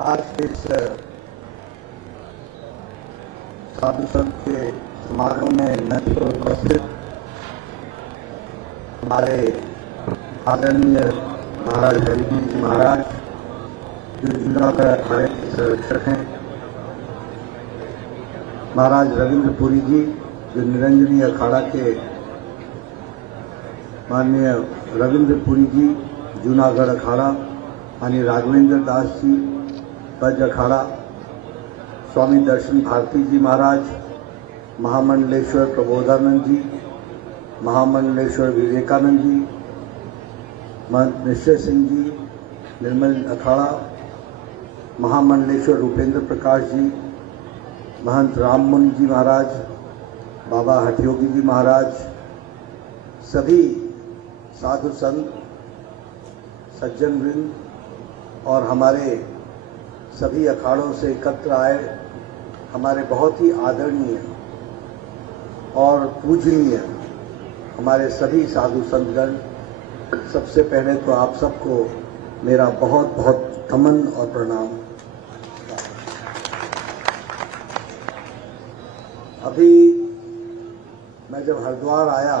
आज इस साधु संत के समारोह में मंच पर उपस्थित हमारे आदरणीय महाराज रविंद्र जी महाराज जो जूनागढ़ अखाड़े के संरक्षक हैं, महाराज रविंद्र पुरी जी जो निरंजनी अखाड़ा के माननीय रविंद्र पुरी जी जूनागढ़ अखाड़ा, माननीय राघवेंद्र दास जी ब्रज अखाड़ा, स्वामी दर्शन भारती जी महाराज, महामंडलेश्वर प्रबोधानंद जी, महामंडलेश्वर विवेकानंद जी, महंत निश्चय सिंह जी निर्मल अखाड़ा, महामंडलेश्वर रूपेंद्र प्रकाश जी, महंत राममुनि जी महाराज, बाबा हठयोगी जी महाराज, सभी साधु संत सज्जन वृंद और हमारे सभी अखाड़ों से एकत्र आए हमारे बहुत ही आदरणीय और पूजनीय हमारे सभी साधु संतगण, सबसे पहले तो आप सबको मेरा बहुत बहुत नमन और प्रणाम। अभी मैं जब हरिद्वार आया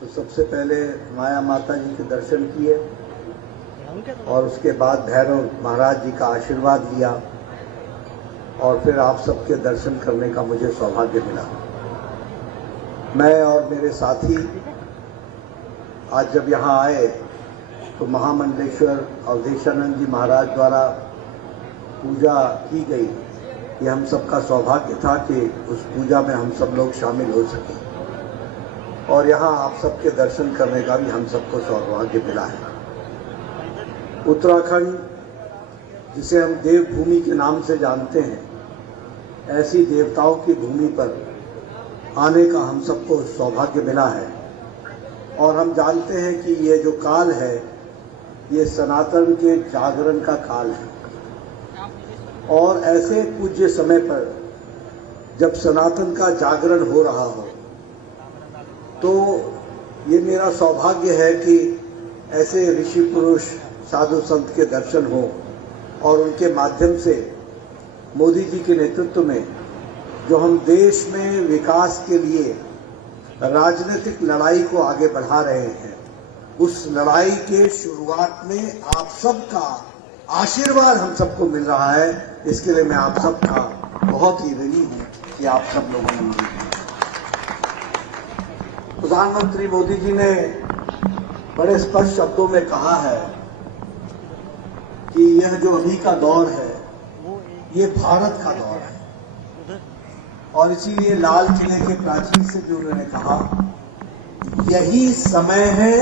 तो सबसे पहले माया माता जी के दर्शन किए और उसके बाद भैरव महाराज जी का आशीर्वाद लिया और फिर आप सबके दर्शन करने का मुझे सौभाग्य मिला। मैं और मेरे साथी आज जब यहाँ आए तो महामंडलेश्वर अवधेशानंद जी महाराज द्वारा पूजा की गई, ये हम सबका सौभाग्य था कि उस पूजा में हम सब लोग शामिल हो सके और यहाँ आप सबके दर्शन करने का भी हम सबको सौभाग्य मिला है। उत्तराखंड जिसे हम देवभूमि के नाम से जानते हैं, ऐसी देवताओं की भूमि पर आने का हम सबको सौभाग्य मिला है और हम जानते हैं कि ये जो काल है ये सनातन के जागरण का काल है और ऐसे पूज्य समय पर जब सनातन का जागरण हो रहा हो तो ये मेरा सौभाग्य है कि ऐसे ऋषि पुरुष साधु संत के दर्शन हो और उनके माध्यम से मोदी जी के नेतृत्व में जो हम देश में विकास के लिए राजनीतिक लड़ाई को आगे बढ़ा रहे हैं, उस लड़ाई के शुरुआत में आप सबका आशीर्वाद हम सबको मिल रहा है। इसके लिए मैं आप सबका बहुत ही ऋणी हूं कि आप सब लोगों ने मुझे दिया। प्रधानमंत्री मोदी जी ने बड़े स्पष्ट शब्दों में कहा है कि यह जो अभी का दौर है ये भारत का दौर है और इसीलिए लाल किले के प्राचीर से जो उन्होंने कहा यही समय है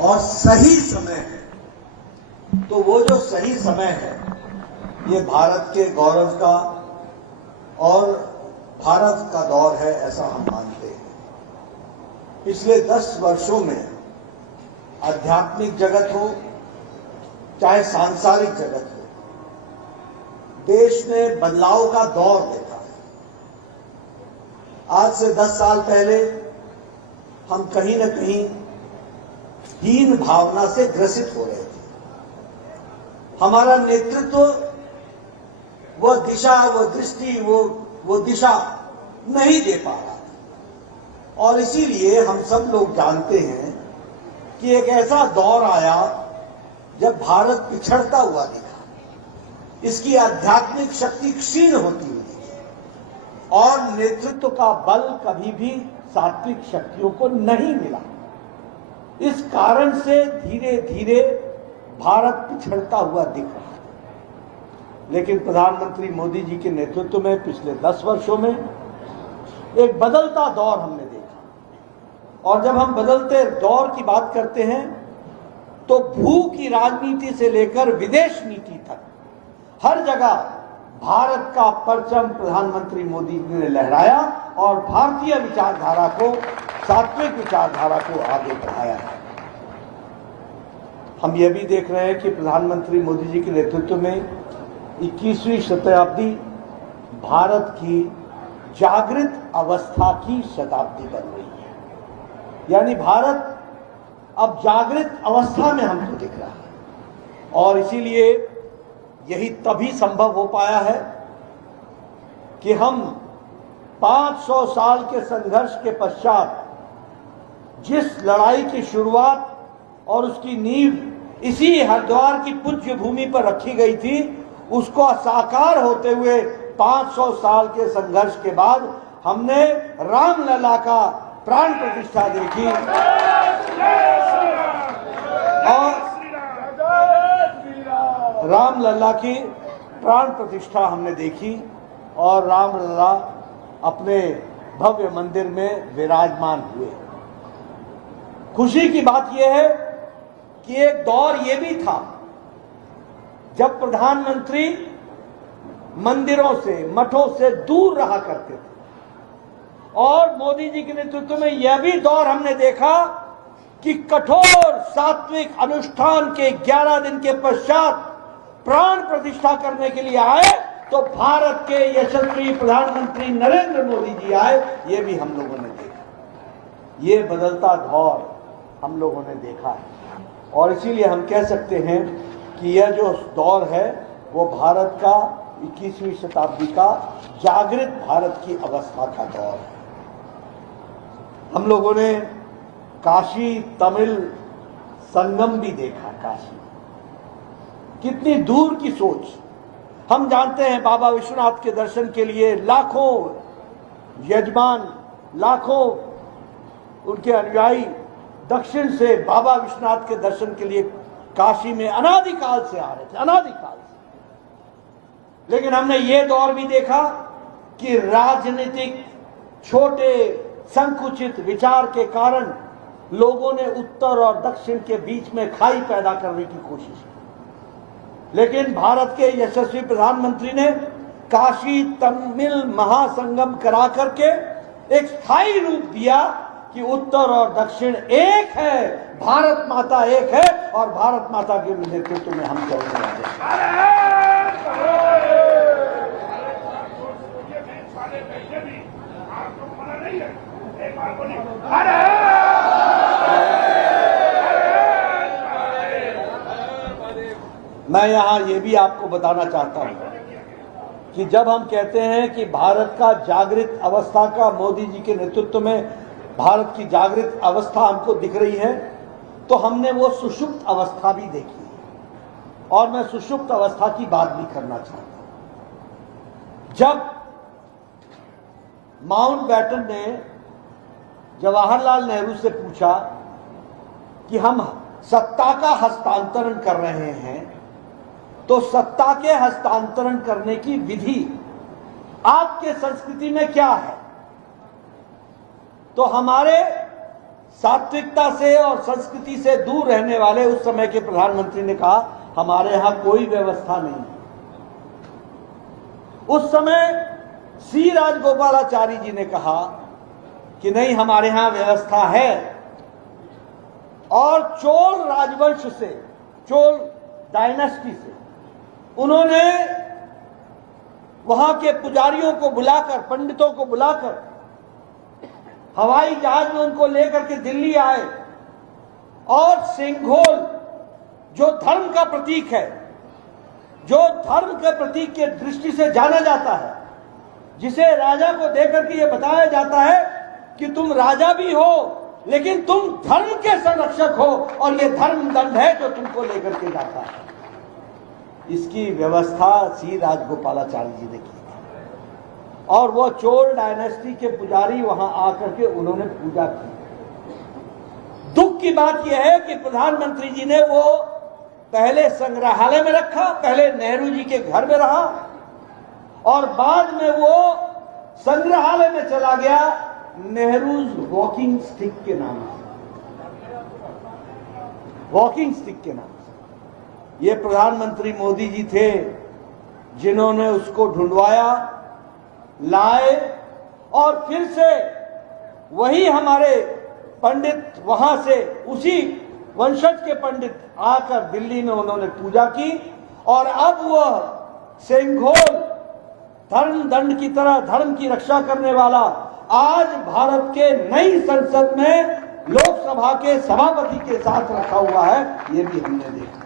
और सही समय है, तो वो जो सही समय है ये भारत के गौरव का और भारत का दौर है, ऐसा हम मानते हैं। पिछले 10 वर्षों में आध्यात्मिक जगत हो चाहे सांसारिक जगत हो, देश ने बदलाव का दौर देखा है। आज से 10 साल पहले हम कहीं न कहीं हीन भावना से ग्रसित हो रहे थे। हमारा नेतृत्व वह दिशा, वह दृष्टि, वो दिशा नहीं दे पा रहा था और इसीलिए हम सब लोग जानते हैं कि एक ऐसा दौर आया जब भारत पिछड़ता हुआ दिखा, इसकी आध्यात्मिक शक्ति क्षीण होती हुई दिखी और नेतृत्व का बल कभी भी सात्विक शक्तियों को नहीं मिला। इस कारण से धीरे धीरे भारत पिछड़ता हुआ दिख रहा है। लेकिन प्रधानमंत्री मोदी जी के नेतृत्व में पिछले 10 वर्षों में एक बदलता दौर हमने देखा और जब हम बदलते दौर की बात करते हैं तो भू की राजनीति से लेकर विदेश नीति तक हर जगह भारत का परचम प्रधानमंत्री मोदी जी ने लहराया और भारतीय विचारधारा को, सात्विक विचारधारा को आगे बढ़ाया है। हम यह भी देख रहे हैं कि प्रधानमंत्री मोदी जी के नेतृत्व में 21वीं शताब्दी भारत की जागृत अवस्था की शताब्दी बन रही है। यानी भारत अब जागृत अवस्था में हमको दिख रहा है और इसीलिए यही तभी संभव हो पाया है कि हम 500 साल के संघर्ष के पश्चात जिस लड़ाई की शुरुआत और उसकी नींव इसी हरिद्वार की पुण्य भूमि पर रखी गई थी, उसको साकार होते हुए 500 साल के संघर्ष के बाद हमने रामलला का प्राण प्रतिष्ठा देखी और रामलला की प्राण प्रतिष्ठा हमने देखी और रामलला अपने भव्य मंदिर में विराजमान हुए। खुशी की बात यह है कि एक दौर यह भी था जब प्रधानमंत्री मंदिरों से, मठों से दूर रहा करते थे और मोदी जी के नेतृत्व में यह भी दौर हमने देखा कि कठोर सात्विक अनुष्ठान के 11 दिन के पश्चात प्राण प्रतिष्ठा करने के लिए आए तो भारत के यशस्वी प्रधानमंत्री नरेंद्र मोदी जी आए। यह भी हम लोगों ने देखा, ये बदलता दौर हम लोगों ने देखा है और इसीलिए हम कह सकते हैं कि यह जो दौर है वो भारत का 21वीं शताब्दी का जागृत भारत की अवस्था का दौर है। हम लोगों ने काशी तमिल संगम भी देखा। काशी कितनी दूर की सोच। हम जानते हैं बाबा विश्वनाथ के दर्शन के लिए लाखों यजमान, लाखों उनके अनुयायी दक्षिण से बाबा विश्वनाथ के दर्शन के लिए काशी में अनादिकाल से आ रहे थे, अनादिकाल से। लेकिन हमने ये दौर भी देखा कि राजनीतिक छोटे संकुचित विचार के कारण लोगों ने उत्तर और दक्षिण के बीच में खाई पैदा करने की कोशिश की। लेकिन भारत के यशस्वी प्रधानमंत्री ने काशी तमिल महासंगम करा करके एक स्थायी रूप दिया कि उत्तर और दक्षिण एक है, भारत माता एक है और भारत माता के नेतृत्व में हम चलने वाले हैं। मैं यहां यह भी आपको बताना चाहता हूं कि जब हम कहते हैं कि भारत का जागृत अवस्था का मोदी जी के नेतृत्व में भारत की जागृत अवस्था हमको दिख रही है, तो हमने वो सुषुप्त अवस्था भी देखी है और मैं सुषुप्त अवस्था की बात भी करना चाहता हूं। जब माउंटबेटन ने जवाहरलाल नेहरू से पूछा कि हम सत्ता का हस्तांतरण कर रहे हैं तो सत्ता के हस्तांतरण करने की विधि आपके संस्कृति में क्या है, तो हमारे सात्विकता से और संस्कृति से दूर रहने वाले उस समय के प्रधानमंत्री ने कहा हमारे यहां कोई व्यवस्था नहीं है। उस समय सी राजगोपालाचारी जी ने कहा कि नहीं, हमारे यहां व्यवस्था है और चोल राजवंश से, चोल डायनेस्टी से उन्होंने वहां के पुजारियों को बुलाकर, पंडितों को बुलाकर हवाई जहाज में उनको लेकर के दिल्ली आए और सिंघोल जो धर्म का प्रतीक है, जो धर्म के प्रतीक के दृष्टि से जाना जाता है, जिसे राजा को देकर के यह बताया जाता है कि तुम राजा भी हो लेकिन तुम धर्म के संरक्षक हो और यह धर्म दंड है जो तुमको लेकर के जाता है। इसकी व्यवस्था सी राजगोपालाचारी जी ने की और वो चोल डायनेस्टी के पुजारी वहां आकर के उन्होंने पूजा की। दुख की बात यह है कि प्रधानमंत्री जी ने वो पहले संग्रहालय में रखा, पहले नेहरू जी के घर में रहा और बाद में वो संग्रहालय में चला गया नेहरूज वॉकिंग स्टिक के नाम से, वॉकिंग स्टिक के नाम से। ये प्रधानमंत्री मोदी जी थे जिन्होंने उसको ढूंढवाया, लाए और फिर से वही हमारे पंडित वहां से उसी वंशज के पंडित आकर दिल्ली में उन्होंने पूजा की और अब वह सेंघोल धर्म दंड की तरह धर्म की रक्षा करने वाला आज भारत के नई संसद में लोकसभा के सभापति के साथ रखा हुआ है। ये भी हमने देखा,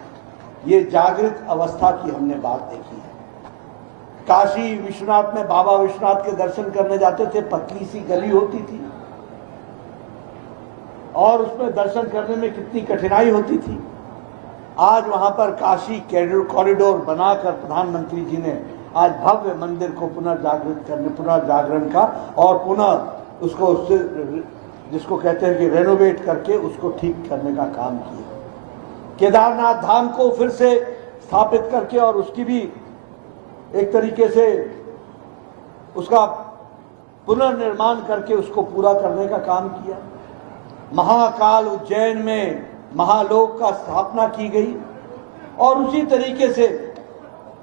ये जागृत अवस्था की हमने बात देखी है। काशी विश्वनाथ में बाबा विश्वनाथ के दर्शन करने जाते थे, पतली सी गली होती थी और उसमें दर्शन करने में कितनी कठिनाई होती थी। आज वहां पर काशी कॉरिडोर बनाकर प्रधानमंत्री जी ने आज भव्य मंदिर को पुनर्जागृत करने, पुनर्जागरण का और पुनः उसको जिसको कहते हैं कि रेनोवेट करके उसको ठीक करने का काम किया। केदारनाथ धाम को फिर से स्थापित करके और उसकी भी एक तरीके से उसका पुनर्निर्माण करके उसको पूरा करने का काम किया। महाकाल उज्जैन में महालोक का स्थापना की गई और उसी तरीके से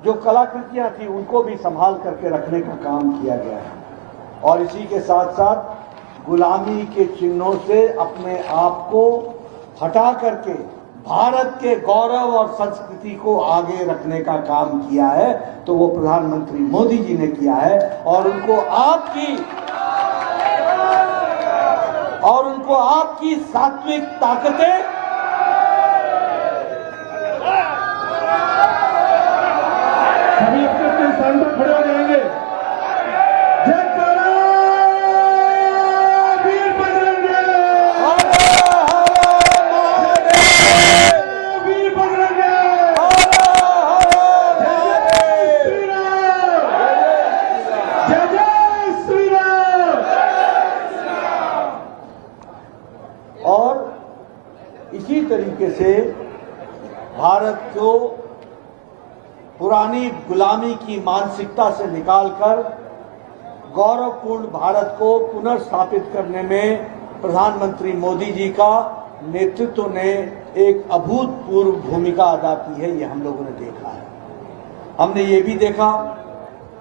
जो कलाकृतियां थी उनको भी संभाल करके रखने का काम किया गया है। और इसी के साथ साथ गुलामी के चिन्हों से अपने आप को हटा करके भारत के गौरव और संस्कृति को आगे रखने का काम किया है, तो वो प्रधानमंत्री मोदी जी ने किया है और उनको आपकी सात्विक ताकतें सभी अपने स्थान पर खड़े हो जाएंगे। वीर बजरंगे, वीर बजरंगे, जय जय श्री राम। और इसी तरीके से भारत को पुरानी गुलामी की मानसिकता से निकालकर गौरवपूर्ण भारत को पुनर्स्थापित करने में प्रधानमंत्री मोदी जी का नेतृत्व ने एक अभूतपूर्व भूमिका अदा की है। ये हम लोगों ने देखा है। हमने ये भी देखा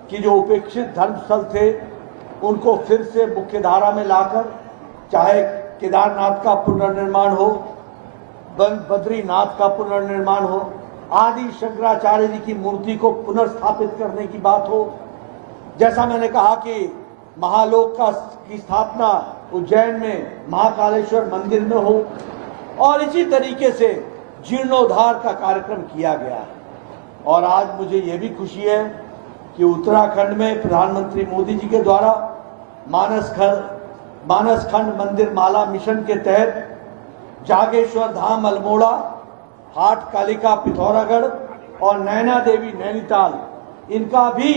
कि जो उपेक्षित धर्मस्थल थे उनको फिर से मुख्यधारा में लाकर, चाहे केदारनाथ का पुनर्निर्माण हो, बद्रीनाथ का पुनर्निर्माण हो, आदि शंकराचार्य जी की मूर्ति को पुनर्स्थापित करने की बात हो, जैसा मैंने कहा कि महालोक की स्थापना उज्जैन में महाकालेश्वर मंदिर में हो, और इसी तरीके से जीर्णोद्धार का कार्यक्रम किया गया है। और आज मुझे ये भी खुशी है कि उत्तराखंड में प्रधानमंत्री मोदी जी के द्वारा मानसखंड मंदिर माला मिशन के तहत जागेश्वर धाम अल्मोड़ा, हाट कालिका पिथौरागढ़ और नैना देवी नैनीताल, इनका भी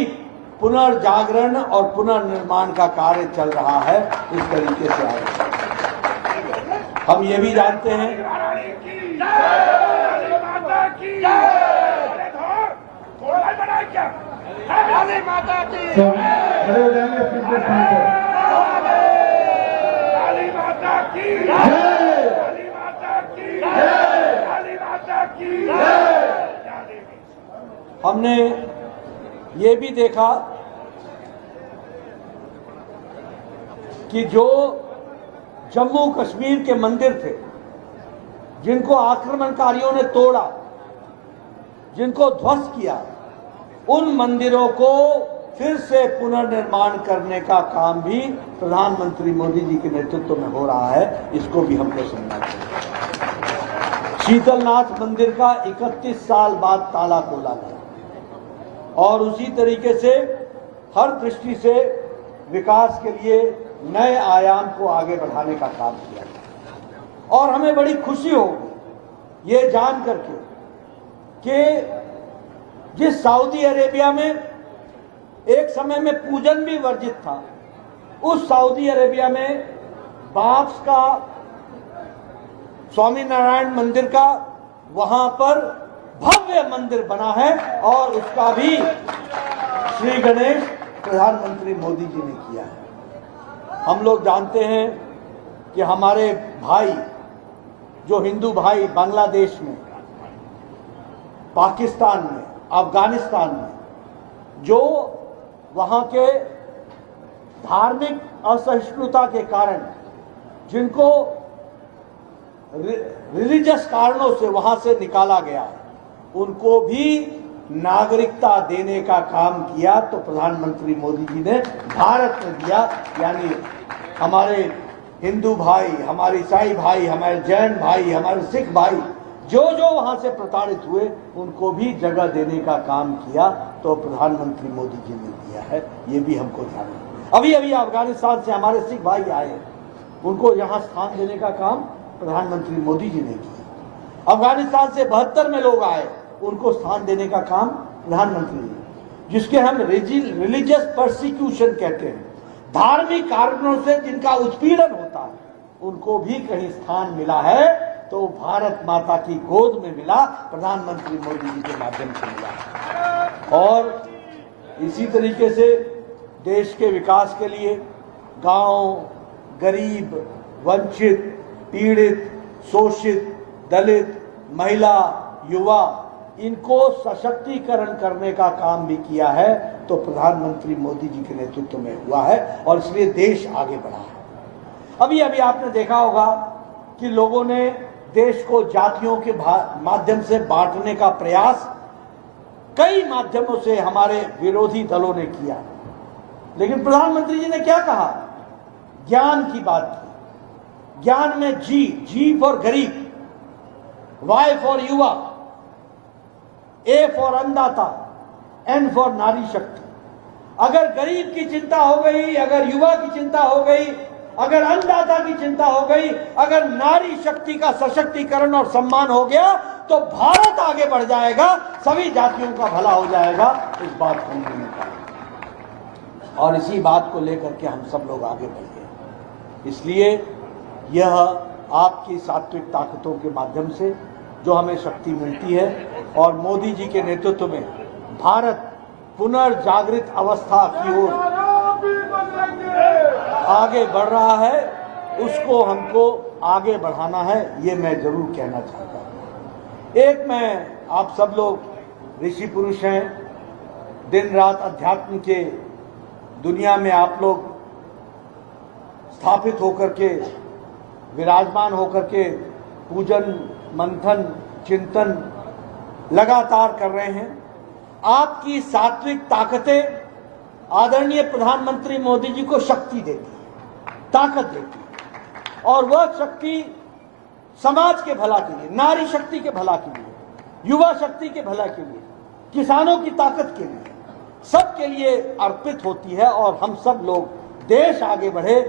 पुनर्जागरण और पुनर्निर्माण का कार्य चल रहा है। इस तरीके से आगे हम ये भी जानते हैं खड़े हो जाएंगे अपने स्थान पर। हमने ये भी देखा कि जो जम्मू कश्मीर के मंदिर थे जिनको आक्रमणकारियों ने तोड़ा, जिनको ध्वस्त किया, उन मंदिरों को फिर से पुनर्निर्माण करने का काम भी प्रधानमंत्री मोदी जी के नेतृत्व में हो रहा है। इसको भी हमको समझना चाहिए। शीतलनाथ मंदिर का 31 साल बाद ताला खोला गया और उसी तरीके से हर दृष्टि से विकास के लिए नए आयाम को आगे बढ़ाने का काम किया गया। और हमें बड़ी खुशी होगी ये जान करके कि जिस सऊदी अरेबिया में एक समय में पूजन भी वर्जित था, उस सऊदी अरेबिया में बाप्स का स्वामीनारायण मंदिर का वहां पर भव्य मंदिर बना है और उसका भी श्री गणेश प्रधानमंत्री मोदी जी ने किया है। हम लोग जानते हैं कि हमारे भाई, जो हिंदू भाई बांग्लादेश में, पाकिस्तान में, अफगानिस्तान में जो वहां के धार्मिक असहिष्णुता के कारण जिनको रिलीजियस कारणों से वहां से निकाला गया उनको भी नागरिकता देने का काम किया, तो प्रधानमंत्री मोदी जी ने भारत में दिया। यानी हमारे हिंदू भाई, हमारे ईसाई भाई, हमारे जैन भाई, हमारे सिख भाई जो जो वहां से प्रताड़ित हुए उनको भी जगह देने का काम किया, तो प्रधानमंत्री मोदी जी ने दिया है। ये भी हमको ध्यान है। अभी अभी अफगानिस्तान से हमारे सिख भाई आए, उनको यहां स्थान देने का काम प्रधानमंत्री मोदी जी ने किया। अफगानिस्तान से 72 में लोग आए, उनको स्थान देने का काम प्रधानमंत्री ने, जिसके हम रिलीजियस परसिक्यूशन कहते हैं, धार्मिक कारणों से जिनका उत्पीड़न होता है उनको भी कहीं स्थान मिला है, तो भारत माता की गोद में मिला, प्रधानमंत्री मोदी जी के माध्यम से मिला। और इसी तरीके से देश के विकास के लिए गांव, गरीब, वंचित, पीड़ित, शोषित, दलित, महिला, युवा, इनको सशक्तिकरण करने का काम भी किया है, तो प्रधानमंत्री मोदी जी के नेतृत्व में हुआ है, और इसलिए देश आगे बढ़ा है। अभी अभी आपने देखा होगा कि लोगों ने देश को जातियों के माध्यम से बांटने का प्रयास कई माध्यमों से हमारे विरोधी दलों ने किया, लेकिन प्रधानमंत्री जी ने क्या कहा? ज्ञान की बात की। ज्ञान में जी फॉर गरीब, वाई फॉर युवा, ए फॉर अन्नदाता, एन फॉर नारी शक्ति। अगर गरीब की चिंता हो गई, अगर युवा की चिंता हो गई, अगर अन्नदाता की चिंता हो गई, अगर नारी शक्ति का सशक्तिकरण और सम्मान हो गया, तो भारत आगे बढ़ जाएगा, सभी जातियों का भला हो जाएगा। इस बात को हमने कहा और इसी बात को लेकर के हम सब लोग आगे बढ़ गए। इसलिए यह आपकी सात्विक ताकतों के माध्यम से जो हमें शक्ति मिलती है, और मोदी जी के नेतृत्व में भारत पुनर्जागृत अवस्था की ओर आगे बढ़ रहा है, उसको हमको आगे बढ़ाना है, ये मैं जरूर कहना चाहता हूँ। एक, मैं आप सब लोग ऋषि पुरुष हैं, दिन रात अध्यात्म के दुनिया में आप लोग स्थापित होकर के, विराजमान होकर के पूजन, मंथन, चिंतन लगातार कर रहे हैं। आपकी सात्विक ताकतें आदरणीय प्रधानमंत्री मोदी जी को शक्ति देती है, ताकत देती है, और वह शक्ति समाज के भला के लिए, नारी शक्ति के भला के लिए, युवा शक्ति के भला के लिए, किसानों की ताकत के लिए, सबके लिए अर्पित होती है। और हम सब लोग देश आगे बढ़े,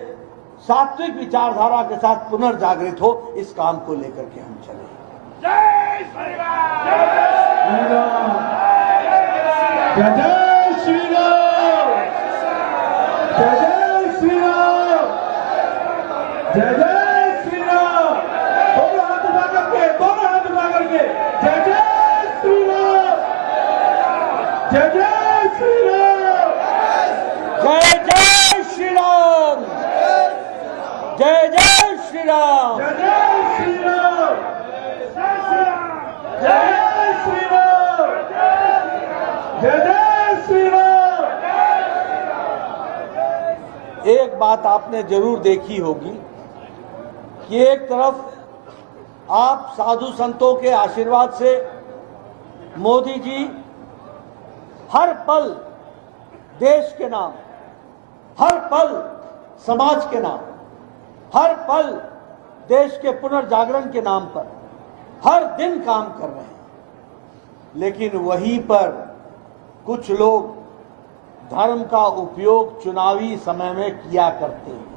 सात्विक विचारधारा के साथ पुनर्जागृत हो, इस काम को लेकर के हम चले। जय श्री राम, जय श्री राम, जय श्री राम, जय श्री राम। दोनों हाथ उठा करके, दोनों हाथ उठा करके, जय जय श्री राम, जय जय श्री राम, जय जय श्री राम, जय जय श्री राम, जय जय श्री राम, जय श्री राम, जय जय श्री राम। एक बात आपने जरूर देखी होगी कि एक तरफ आप साधु संतों के आशीर्वाद से मोदी जी हर पल देश के नाम, हर पल समाज के नाम, हर पल देश के पुनर्जागरण के नाम पर हर दिन काम कर रहे हैं, लेकिन वहीं पर कुछ लोग धर्म का उपयोग चुनावी समय में किया करते हैं।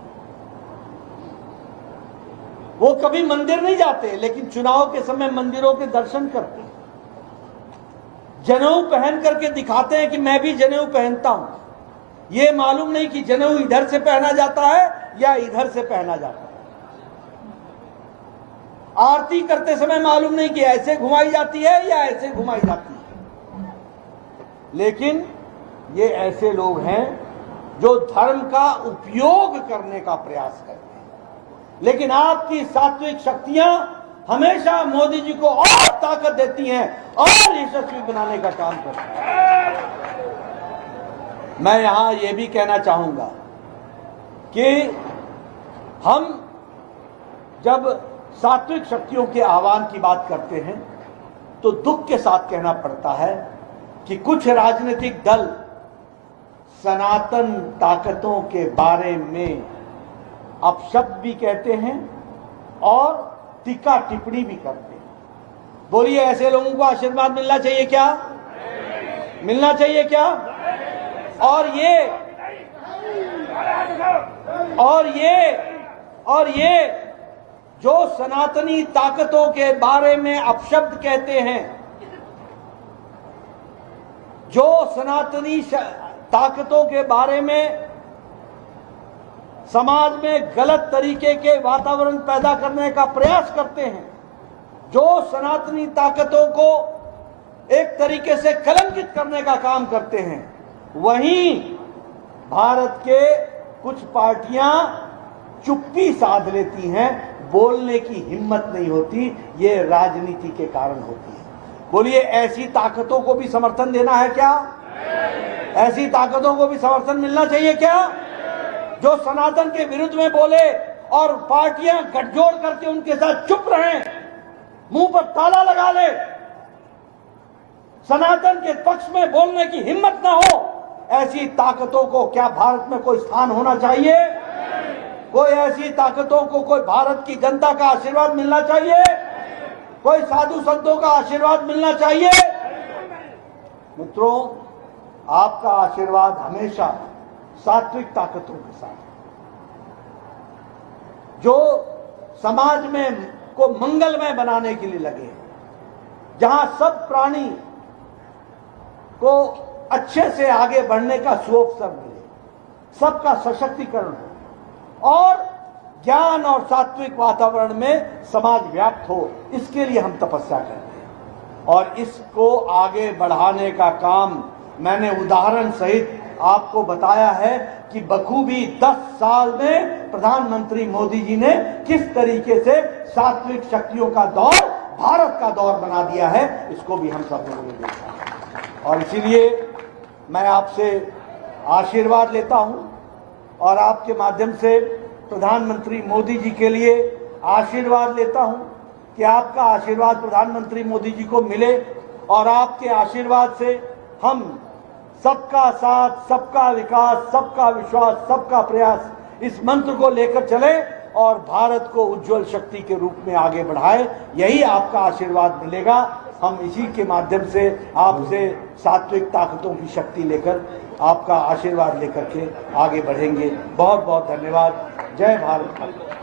वो कभी मंदिर नहीं जाते, लेकिन चुनाव के समय मंदिरों के दर्शन करते हैं, जनेऊ पहन करके दिखाते हैं कि मैं भी जनेऊ पहनता हूं। ये मालूम नहीं कि जनेऊ इधर से पहना जाता है या इधर से पहना जाता है। आरती करते समय मालूम नहीं कि ऐसे घुमाई जाती है या ऐसे घुमाई जाती है। लेकिन ये ऐसे लोग हैं जो धर्म का उपयोग करने का प्रयास करते हैं, लेकिन आपकी सात्विक शक्तियां हमेशा मोदी जी को और ताकत देती हैं और यशस्वी बनाने का काम करती हैं। मैं यहां ये भी कहना चाहूंगा कि हम जब सात्विक शक्तियों के आह्वान की बात करते हैं तो दुख के साथ कहना पड़ता है कि कुछ राजनीतिक दल सनातन ताकतों के बारे में अपशब्द भी कहते हैं और टीका टिप्पणी भी करते हैं। बोलिए, ऐसे लोगों को आशीर्वाद मिलना चाहिए क्या? मिलना चाहिए क्या? और ये जो सनातनी ताकतों के बारे में अपशब्द कहते हैं, जो सनातनी ताकतों के बारे में समाज में गलत तरीके के वातावरण पैदा करने का प्रयास करते हैं, जो सनातनी ताकतों को एक तरीके से कलंकित करने का काम करते हैं, वहीं भारत के कुछ पार्टियां चुप्पी साध लेती हैं, बोलने की हिम्मत नहीं होती। ये राजनीति के कारण होती है। बोलिए, ऐसी ताकतों को भी समर्थन देना है क्या? ऐसी ताकतों को भी समर्थन मिलना चाहिए क्या? जो सनातन के विरुद्ध में बोले और पार्टियां गठजोड़ करके उनके साथ चुप रहें, मुंह पर ताला लगा ले, सनातन के पक्ष में बोलने की हिम्मत ना हो, ऐसी ताकतों को क्या भारत में कोई स्थान होना चाहिए? कोई ऐसी ताकतों को कोई भारत की जनता का आशीर्वाद मिलना चाहिए? कोई साधु संतों का आशीर्वाद मिलना चाहिए? मित्रों, आपका आशीर्वाद हमेशा सात्विक ताकतों के साथ, जो समाज में को मंगलमय बनाने के लिए लगे, जहां सब प्राणी को अच्छे से आगे बढ़ने का सुअवसर मिले, सबका सशक्तिकरण हो और ज्ञान और सात्विक वातावरण में समाज व्याप्त हो, इसके लिए हम तपस्या करते हैं। और इसको आगे बढ़ाने का काम मैंने उदाहरण सहित आपको बताया है कि बखूबी 10 साल में प्रधानमंत्री मोदी जी ने किस तरीके से सात्विक शक्तियों का दौर भारत का दौर बना दिया है, इसको भी हम सब लोगों ने देखा। और इसीलिए मैं आपसे आशीर्वाद लेता हूं और आपके माध्यम से प्रधानमंत्री मोदी जी के लिए आशीर्वाद लेता हूं कि आपका आशीर्वाद प्रधानमंत्री मोदी जी को मिले और आपके आशीर्वाद से हम सबका साथ, सबका विकास, सबका विश्वास, सबका प्रयास, इस मंत्र को लेकर चले और भारत को उज्जवल शक्ति के रूप में आगे बढ़ाए। यही आपका आशीर्वाद मिलेगा। हम इसी के माध्यम से आपसे सात्विक ताकतों की शक्ति लेकर, आपका आशीर्वाद लेकर के आगे बढ़ेंगे। बहुत बहुत धन्यवाद। जय भारत।